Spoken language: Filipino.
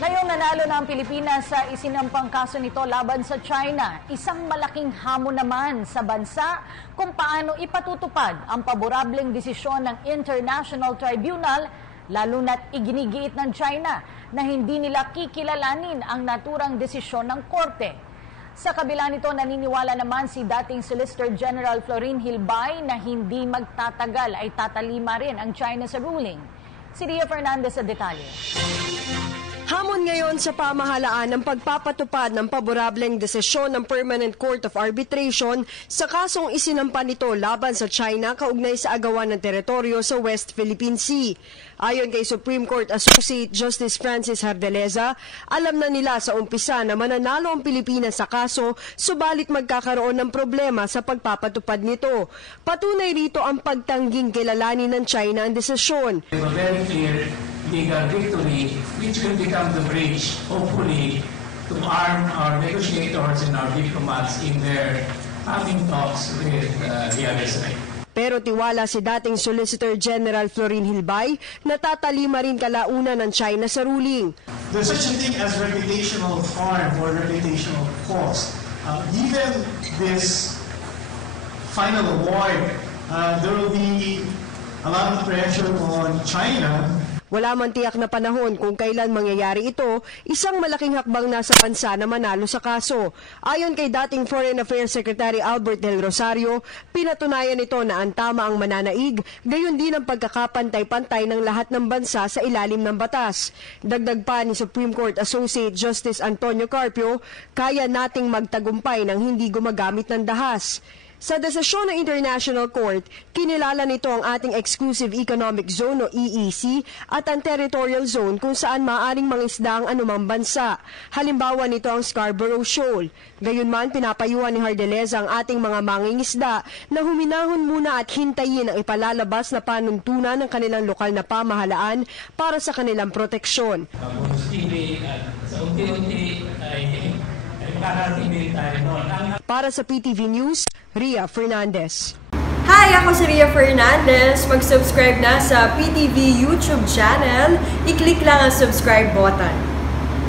Ngayong nanalo na ang Pilipinas sa isinampang kaso nito laban sa China, isang malaking hamon naman sa bansa kung paano ipatutupad ang paborableng desisyon ng International Tribunal, lalo na't iginigiit ng China na hindi nila kikilalanin ang naturang desisyon ng korte. Sa kabila nito, naniniwala naman si dating Solicitor General Florin Hilbay na hindi magtatagal ay tatalima rin ang China sa ruling. Si Ria Fernandez sa detalye. Hamon ngayon sa pamahalaan ang pagpapatupad ng paborableng desisyon ng Permanent Court of Arbitration sa kasong isinampa nito laban sa China kaugnay sa agawan ng teritoryo sa West Philippine Sea. Ayon kay Supreme Court Associate Justice Francis Hardeleza, alam na nila sa umpisa na mananalo ang Pilipinas sa kaso, subalit magkakaroon ng problema sa pagpapatupad nito. Patunay rito ang pagtangging kilalanin ng China ang desisyon. Very clear legal victory, which will become the bridge, hopefully, to arm our negotiators and our diplomats in their having talks with the other side. Pero tiwala si dating Solicitor General Florin Hilbay na tatalima rin kalaunan ng China sa ruling. There's such a thing as reputational harm or reputational cost. Given this final award, there will be a lot of pressure on China. Wala man tiyak na panahon kung kailan mangyayari ito, isang malaking hakbang na sa bansa na manalo sa kaso. Ayon kay dating Foreign Affairs Secretary Albert Del Rosario, pinatunayan nito na ang tama ang mananaig, gayon din ang pagkakapantay-pantay ng lahat ng bansa sa ilalim ng batas. Dagdag pa ni Supreme Court Associate Justice Antonio Carpio, kaya nating magtagumpay ng hindi gumagamit ng dahas. Sa desisyon ng International Court, kinilala nito ang ating Exclusive Economic Zone o EEZ at ang Territorial Zone kung saan maaaring mangisda ang anumang bansa. Halimbawa nito ang Scarborough Shoal. Gayunman, pinapayuhan ni Hardeleza ang ating mga mangingisda na huminahon muna at hintayin ang ipalalabas na panuntunan ng kanilang lokal na pamahalaan para sa kanilang proteksyon. Para sa PTV News, Ria Fernandez. Hi! Ako si Ria Fernandez. Mag-subscribe na sa PTV YouTube channel. I-click lang ang subscribe button.